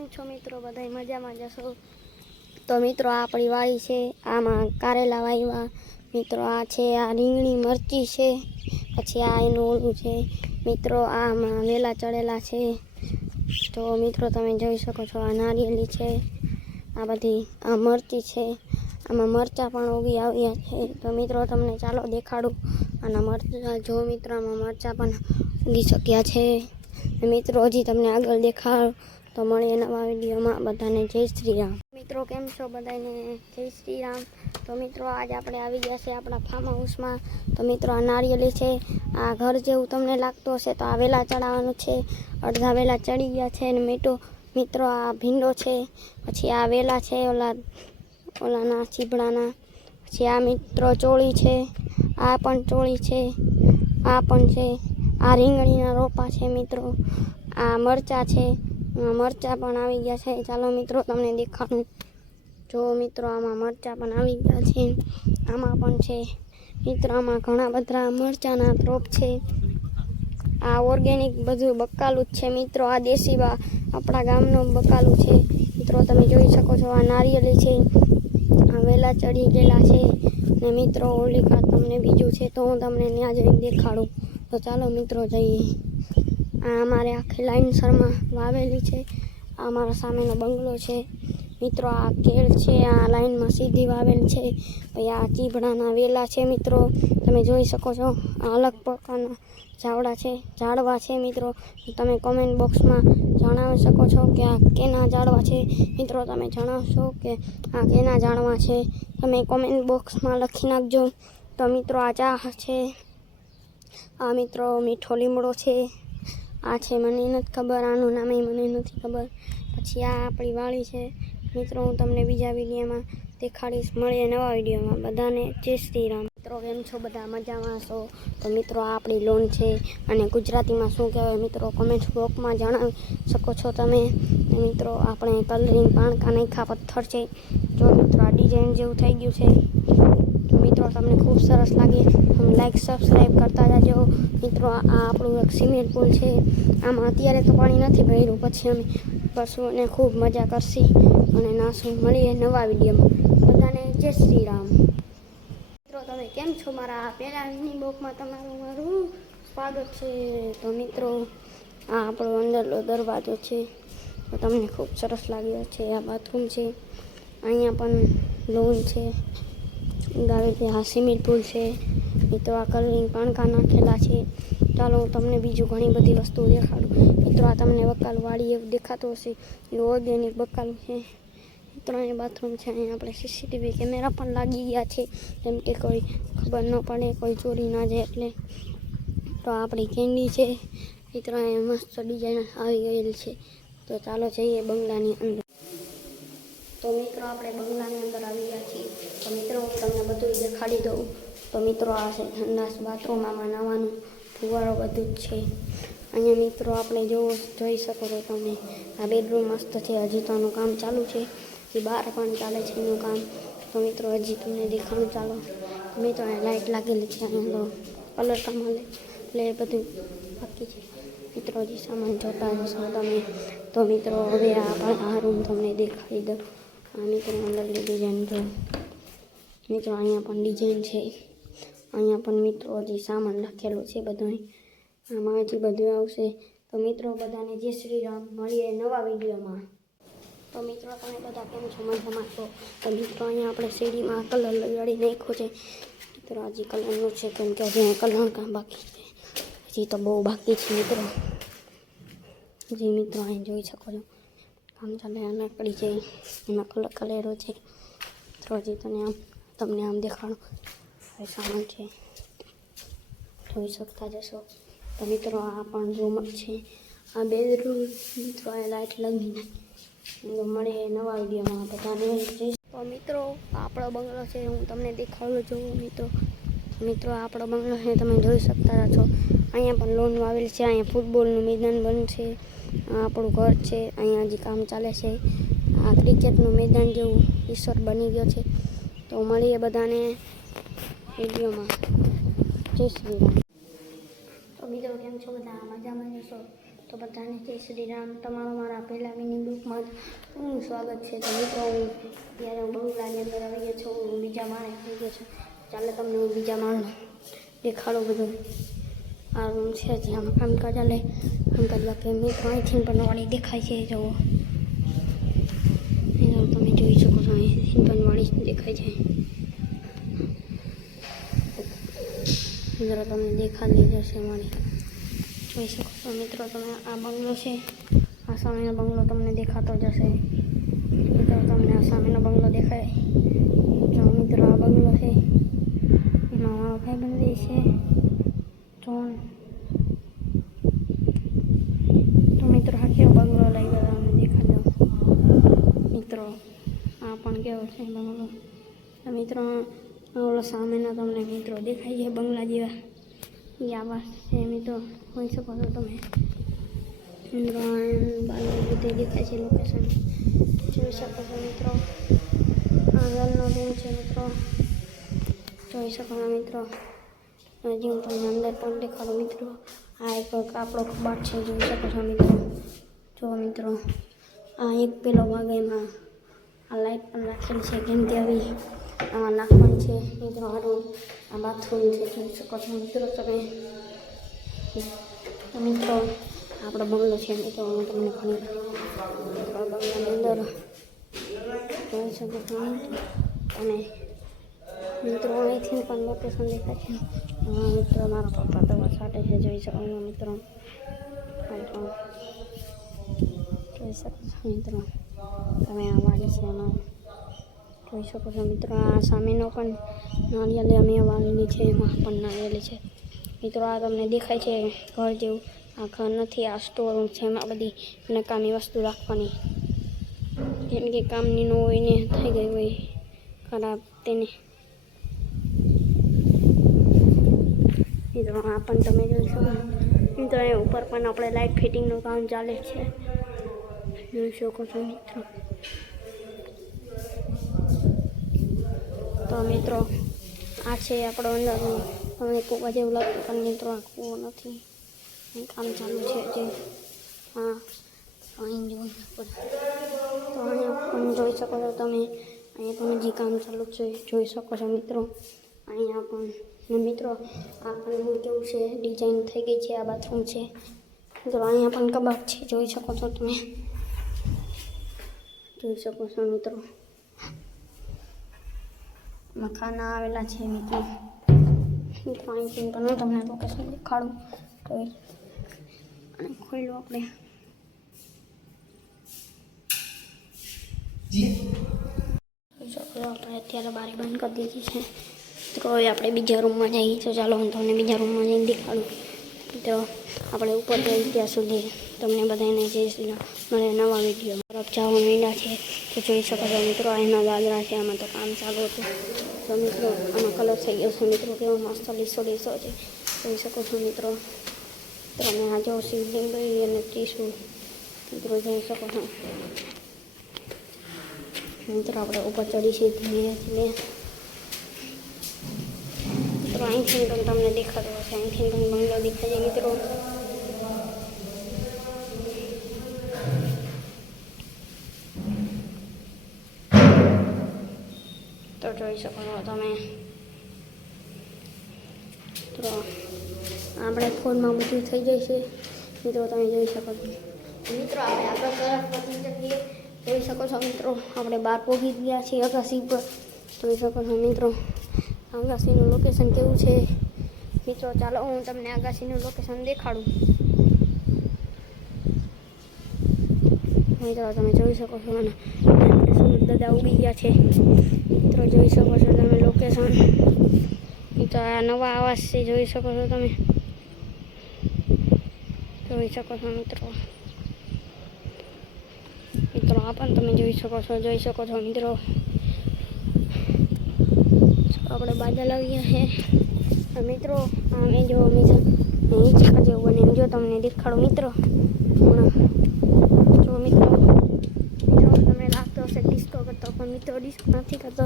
કેમ છો મિત્રો? બધા મજામાં જશો? તો મિત્રો આપણી વાડી છે, આમાં કારેલા વાવ્યા મિત્રો. આ છે, આ રીંગણી મરચી છે, પછી આ એનું ઓલું છે મિત્રો. આમાં વેલા ચડેલા છે. તો મિત્રો તમે જોઈ શકો છો, આ નારિયેલી છે, આ બધી આ મરચી છે. આમાં મરચાં પણ ઉગી આવ્યા છે. તો મિત્રો તમને ચાલો દેખાડું આના મરચાં. જો મિત્રો આમાં મરચાં પણ ઉગી શક્યા છે. મિત્રો હજી તમને આગળ દેખાડો. તો મળીએ નવા વિડીયોમાં. બધાને જય શ્રી રામ. મિત્રો કેમ છો? બધાને જય શ્રી રામ. તો મિત્રો આજ આપણે આવી ગયા છે આપણા ફાર્મ હાઉસમાં. તો મિત્રો આ નારિયેલી છે, આ ઘર જેવું તમને લાગતું હશે તો આ વેલા ચડાવવાનું છે. અડધા વેલા ચડી ગયા છે. અને મિત્રો આ ભીંડો છે, પછી આ વેલા છે ઓલાના ચીભડાના. પછી આ મિત્રો ચોળી છે, આ પણ ચોળી છે, આ પણ છે. આ રીંગણીના રોપા છે મિત્રો. આ મરચાં છે, મરચાં પણ આવી ગયા છે. ચાલો મિત્રો તમને દેખાડું. જો મિત્રો આમાં મરચાં પણ આવી ગયા છે. આમાં પણ છે મિત્રો. આમાં ઘણા બધા મરચાંના રોપ છે. આ ઓર્ગેનિક બધું બકાલું જ છે મિત્રો. આ દેશી આપણા ગામનું બકાલું છે મિત્રો. તમે જોઈ શકો છો, આ નારિયેળી છે, આ વેલા ચડી ગયેલા છે. ને મિત્રો ઓલી કા તમને બીજું છે તો હું તમને ત્યાં જઈને દેખાડું. તો ચાલો મિત્રો જઈએ. આ અમારે આખી લાઈનસરમાં વાવેલી છે. આ અમારા સામેનો બંગલો છે મિત્રો. આ કેળ છે, આ લાઈનમાં સીધી વાવેલ છે. પછી આ ચીભડાના વેલા છે મિત્રો. તમે જોઈ શકો છો, આ અલગ પ્રકારના ઝાડવા છે મિત્રો. તમે કોમેન્ટ બોક્સમાં જણાવી શકો છો કે આ કેના ઝાડવા છે મિત્રો. તમે જણાવશો કે આ કેના ઝાડવા છે, તમે કોમેન્ટ બોક્સમાં લખી નાખજો. તો મિત્રો આ ચા છે, આ મિત્રો મીઠો લીમડો છે. આ છે મને નથી ખબર, આનું નામે મને નથી ખબર. પછી આ આપણી વાડી છે મિત્રો. હું તમને બીજા વિડીયોમાં દેખાડીશ. મળીએ નવા વિડીયોમાં. બધાને જય શ્રી રામ. મિત્રો કેમ છો? બધા મજામાં છો? તો મિત્રો આ આપણી લોન છે, અને ગુજરાતીમાં શું કહેવાય મિત્રો કોમેન્ટ બોક્સમાં જણાવી શકો છો તમે. મિત્રો આપણે કલરિંગ પાણકા નાખ્યા પથ્થર છે. જો મિત્રો આ ડિઝાઇન જેવું થઈ ગયું છે. તો મિત્રો તમને ખૂબ સરસ લાગે તમે લાઈક સબસ્ક્રાઈબ કરતા જજો મિત્રો. આ આપણું એક સ્વિમિંગ પુલ છે. આમાં અત્યારે તો પાણી નથી ભર્યું, પછી અમે કરશું અને ખૂબ મજા કરશી અને નાશું. મળીએ નવા વિડીયોમાં. બધાને જય શ્રી રામ. મિત્રો તમે કેમ છો? મારા પહેલા વિની બોકમાં મારું સ્વાગત છે. તો મિત્રો આ આપણો અંદરનો દરવાજો છે. તો તમને ખૂબ સરસ લાગ્યો છે. આ બાથરૂમ છે. અહીંયા પણ લોન છે, આ સ્વિમિંગ પુલ છે મિત્રો. આ કલરિંગ પાણકા નાખેલા છે. ચાલો હું તમને બીજું ઘણી બધી વસ્તુઓ દેખાડું મિત્રો. આ તમને બકાલું વાળી એવું દેખાતું હશે, એ ઓર્ગેનિક બકાલું છે મિત્રો. અહીંયા બાથરૂમ છે. અહીંયા આપણે સીસીટીવી કેમેરા પણ લાગી ગયા છે, જેમ કે કોઈ ખબર ન પડે, કોઈ ચોરી ના જાય એટલે. તો આપણી કેન્ડી છે મિત્રો. અહીંયા મસ્ત ડિઝાઇન આવી ગયેલી છે. તો ચાલો જઈએ બંગલાની અંદર. તો મિત્રો આપણે બંગલાની અંદર આવી ગયા છીએ. તો મિત્રો હું તમને બધું દેખાડી દઉં. તો મિત્રો આ છે સંડાસ, બાથરૂમ, આમાં નાવાનું ફુવારો બધું જ છે. અહીંયા મિત્રો આપણે જોઈ શકો છો તમે. આ બેડરૂમ મસ્ત છે. હજી તો આનું કામ ચાલુ છે. એ બહાર પણ ચાલે છે એનું કામ. તો મિત્રો હજી તમને દેખાડું ચાલો. મિત્રો અહીંયા લાઇટ લાગેલી છે. અહીંયા તો કલર કામ હાલે એટલે એ બધું બાકી છે મિત્રો. હજી સામાન જોતા જશો તમે. તો મિત્રો હવે આ રૂમ તમને દેખાડી દઉં. આ મિત્રો અંદરની ડિઝાઇન જો મિત્રો. અહીંયા પણ ડિઝાઇન છે. અહીંયા પણ મિત્રો હજી સામાન લખેલો છે બધો. આમાં હજી બધું આવશે. તો મિત્રો બધાને જય શ્રી રામ. મળીએ નવા વિડીયોમાં. તો મિત્રો તમે બધા કેમ છો? મજામાં છો? તો મિત્રો અહીંયા આપણે સીડીમાં કલર લગાડી નાખ્યો છે મિત્રો. હજી કલરનું છે, કેમ કે હજી કલર કામ બાકી છે. હજી તો બહુ બાકી છે મિત્રો. હજી મિત્રો અહીં જોઈ શકો છો કામ ચાલે. આ લાકડી છે, એમાં કલર કરેલો છે મિત્રો. હજી તમને આમ દેખાડો સામાન છે, જોઈ શકતા જશો. તો મિત્રો આ પણ રૂમ જ છે. આ બેડરૂમ મિત્રો. આ લાઇટ લગીને મળીએ નવા વિડીયોમાં. બધાને તો મિત્રો આપણો બંગલો છે, હું તમને દેખાડું છું મિત્રો. મિત્રો આપણો બંગલો છે, તમે જોઈ શકતા છો. અહીંયા પણ લોન વાવેલ છે. અહીંયા ફૂટબોલનું મેદાન બનશે. આપણું ઘર છે. અહીંયા હજી કામ ચાલે છે. આ ક્રિકેટનું મેદાન જેવું ઈશ્વર બની ગયો છે. તો મળીએ બધાને વિડીયોમાં. જય શ્રી રામ. તો મિત્રો કેમ છો? બધા મજામાં જશો? તો બધાને જય શ્રી રામ. તમારું મારા પહેલા મિની બુકમાં સ્વાગત છે. તો મિત્રો હું ત્યારે બગલાની અંદર આવી ગયો છું. હું બીજા માળે થઈ ગયો છું. ચાલો તમને હું બીજા માળ દેખાડો બધું. આ રૂમ છે જ્યાં કામકાજ ચાલે. કામકાજ બાકી મિત્રો અહીંથી પણ વાળી દેખાય છે. જુઓ તમે જોઈ શકો છો, અહીંથી પણ વાળી દેખાય છે. મિત્રો તમને દેખાડી જશે વાળી, જોઈ શકો છો. મિત્રો તમે આ બંગલો છે, આ સામેનો બંગલો તમને દેખાતો જશે. મિત્રો તમને આ સામેનો બંગલો દેખાય. જો મિત્રો આ બંગલો છે, એમાં મારો ભાઈબંધ રહે છે જોન. તો મિત્રો આ કેવો બંગલો લઈ ગયો તમને દેખાડો. મિત્રો આ પણ કેવો છે બંગલો. તો મિત્રો ઓલો સામેના તમને મિત્રો દેખાય છે બંગલા જેવા, એ આવાસ છે. મિત્રો હોઈ શકો છો તમે. મિત્રો બાજુ બધે દેખાય છે લોકેશન, જોઈ શકો છો. મિત્રો આ વેલનો રૂમ છે. મિત્રો જોઈ શકો છો. મિત્રો હજી હું તમને અંદર પણ દેખાડું. મિત્રો આ એક આપણો કબાટ છે, જોઈ શકો છો. મિત્રો જો મિત્રો આ એક પેલો ભાગ, એમાં આ લાઈટ પણ રાખેલી છે કેમ કે આવી આમાં નાખવાની છે. મિત્રો સારું આ બાથરૂમ છે, જોઈ શકો છો. મિત્રો તમે મિત્રો આપણો બંગલો છે. મિત્રો હું તમને ઘણી મિત્રો બંગલાની અંદર જોઈ શકો છો. અને મિત્રો અહીંથી પણ લોકેશન દેખાય છે. મિત્રો મારા પપ્પા દવા છાંટે છે, જોઈ શકો છો. મિત્રો જોઈ શકો છો. મિત્રો તમે આ વાળી છે એમાં જોઈ શકો છો. મિત્રો આ સામેનો પણ નારિયેલી અમે વાળેલી છે, એમાં પણ નારિયેલી છે. મિત્રો આ તમને દેખાય છે ઘર જેવું. આ ઘર નથી, આ સ્ટોર રૂમ છે. એમાં બધી નકામી વસ્તુ રાખવાની, જેમ કે કામની ન હોય ને થઈ ગઈ હોય ખરાબ તેને. મિત્રો આ પણ તમે જોઈ શકો. મિત્રો એ ઉપર પણ આપણે લાઇટ ફિટિંગનું કામ ચાલે છે, જોઈ શકો છો. મિત્રો તો મિત્રો આ છે આપણો અંદર. તમને કૂવા જેવું લાગતું પણ મિત્રો આ કૂવો નથી, અહીં કામ ચાલુ છે જે. હા અહીં જોઈ શકો છો. તો અહીંયા પણ જોઈ શકો છો તમે. અહીંયા પણ હજી કામ ચાલુ છે, જોઈ શકો છો. મિત્રો અહીંયા પણ મિત્રો આ પણ કેવું છે, ડિઝાઇન થઈ ગઈ છે. આ બાથરૂમ છે. મિત્રો અહીંયા પણ કબાટ છે, જોઈ શકો છો તમે. જોઈ શકો છો. મિત્રો મખાના આવેલા છે. મિત્રો અહીંથી પણ તમને લોકેશન દેખાડું. તો અને ખોલ્યું આપણે. આપણે અત્યારે બારી બંધ કરી દીધી છે. તો હવે આપણે બીજા રૂમમાં જઈએ. તો ચાલો હું તમને બીજા રૂમમાં જઈને દેખાડું. તો આપણે ઉપર જઈએ ત્યાં સુધી તમને બધાને જય શ્રી રામ. મારે નવા વિડીયો તરફ જવા માંડ્યા છે. તો જોઈ શકો છો. મિત્રો એના દાદરા છે, આમાં તો કામ ચાલુ હતું. તો મિત્રો આમાં કલર થઈ ગયો છે. મિત્રો કેવો મસ્ત લીસો છે, જોઈ શકો છો. મિત્રો તમે આ જો શિવલિંગ અને ત્રિશુળ મિત્રો જોઈ શકો છો. મિત્રો આપણે ઉપર ચડીશું ધીમે ધીમે. મિત્રો અહીંથી પણ તમને દેખાતો હશે, અહીંથી પણ બંગલો દેખાય છે. મિત્રો તો જોઈ શકો છો તમે. તો આપણે ફોનમાં બધું થઈ જાય છે. મિત્રો તમે જોઈ શકો છો. મિત્રો આપણે આગળ તરફ પહોંચી શકીએ, જોઈ શકો છો. મિત્રો આપણે બહાર પહોંચી ગયા છીએ અગાસી પર, જોઈ શકો છો. મિત્રો અગાસીનું લોકેશન કેવું છે. મિત્રો ચાલો હું તમને અગાસીનું લોકેશન દેખાડું. મિત્રો તમે જોઈ શકો છો. અને આપણે સુરત દાદા ઉગી ગયા છે. મિત્રો જોઈ શકો છો તમે લોકેશન. મિત્રો આ નવા આવાસ છે, જોઈ શકો છો તમે. જોઈ શકો છો. મિત્રો આ પણ તમે જોઈ શકો છો. મિત્રો આપણે બાદલ આવી ગયા છે. મિત્રો અમે જો હિંચકા જેવું બને જો તમને દેખાડો. મિત્રો જો મિત્રો તમને લાગતો હશે ડિસ્કો કરતો, પણ મિત્રો ડિસ્કો નથી કરતો.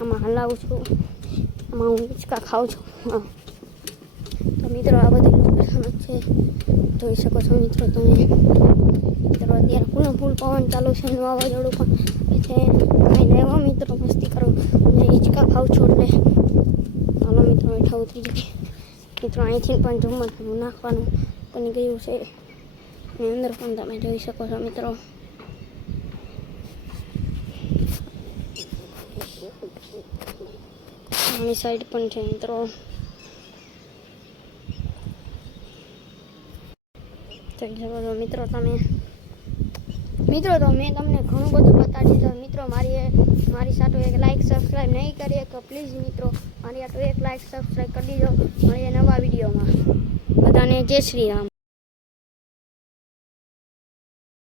આમાં હલાવું છું, આમાં હું હિંચકા ખાઉં છું. હા તો મિત્રો આ બધી લોકેશન છે, જોઈ શકો છો મિત્રો તમે. મિત્રો અત્યારે ફૂલ પવન ચાલુ છે, વાવાઝોડું પણ છે. કાંઈ નહીં હો મિત્રો, મસ્તી કરો અને હિંચકા ખાવ છો એટલે હાલો મિત્રો હેઠા ઉતરી જઈએ. મિત્રો અહીંથી પણ જમવાનું નાખવાનું બની ગયું છે અને અંદર પણ તમે જોઈ શકો છો મિત્રો. આની સાઈડ પણ છે મિત્રો. જોઈ શકો છો મિત્રો તમે. મિત્રો તો મેં તમને ઘણું બધું બતાવી દીધું. મિત્રો મારી સાથે એક લાઈક સબસ્ક્રાઈબ નહીં કરીએ તો પ્લીઝ મિત્રો મારી સાથે એક લાઈક સબસ્ક્રાઈબ કરી દીધો. મળીએ નવા વિડીયોમાં. બધાને જય શ્રી રામ.